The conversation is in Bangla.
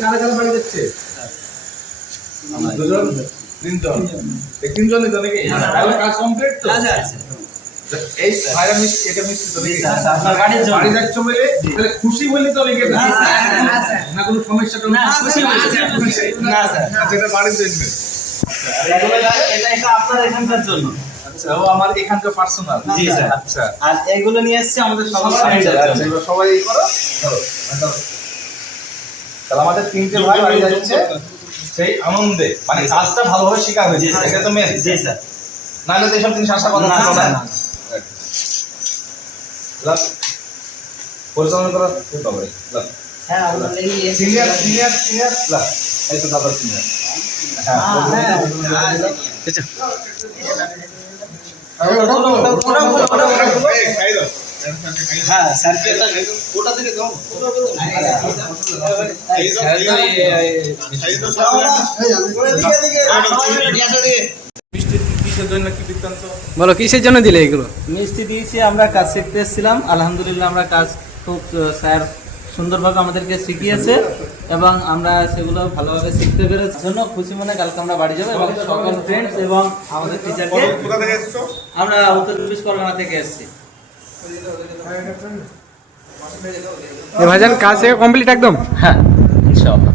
কারা কারা বাড়ি যাচ্ছে? দুজন? তিনজন? এই তো নাকি? তাহলে কাজ কমপ্লিট তো? এই ভাইরা মিষ্টি এটা মিষ্টি তো নাকি? আপনার গাড়ির জন্য। বাড়ি যাচ্ছ বলে? তাহলে খুশি বলে তো নাকি না কোনো সমস্যা তো? না, খুশি না, স্যার। আচ্ছা এটা বাড়ির জন্য। এটা- এটা এটা আপনার এখানকার জন্য। আচ্ছা ও আমার এখানকার পার্সোনাল জি, স্যার। আচ্ছা। আর এগুলো নিয়ে এসেছি আমাদের সবার আচ্ছা, সবাই করো। তাহলে আমাদের তিনটে ভাই বাড়ি যাচ্ছে সেই আনন্দে মানে কাজটা ভালোভাবে শেখা হয়েছে এটা তো মেন জি স্যার নাহলে তো এইসব জিনিস আসা কথা না, না। পরিচালনা করা খুব হবে হ্যাঁ সিনিয়র সিনিয়র সিনিয়র লাভ। এই তো দাদা সিনিয়র হ্যাঁ হ্যাঁ স্যারকে ওটা থেকে দাও বৃত্তান্ত বলো কিসের জন্য দিলে এগুলো? মিষ্টি দিয়েছি আমরা কাজ শিখতে এসেছিলাম। আলহামদুলিল্লাহ আমরা কাজ খুব স্যার সুন্দরভাবে আমাদেরকে শিখিয়েছে এবং আমরা সেগুলো ভালোভাবে শিখতে পেরেছি। জন্য খুশি মনে কালকে আমরা বাড়ি যাব এবং সকল ফ্রেন্ডস এবং আমাদের টিচারকে আমরা উত্তর চব্বিশ পরগনা থেকে এসেছি। ভাইজান কাজ থেকে কমপ্লিট একদম? হ্যাঁ ইনশাআল্লাহ।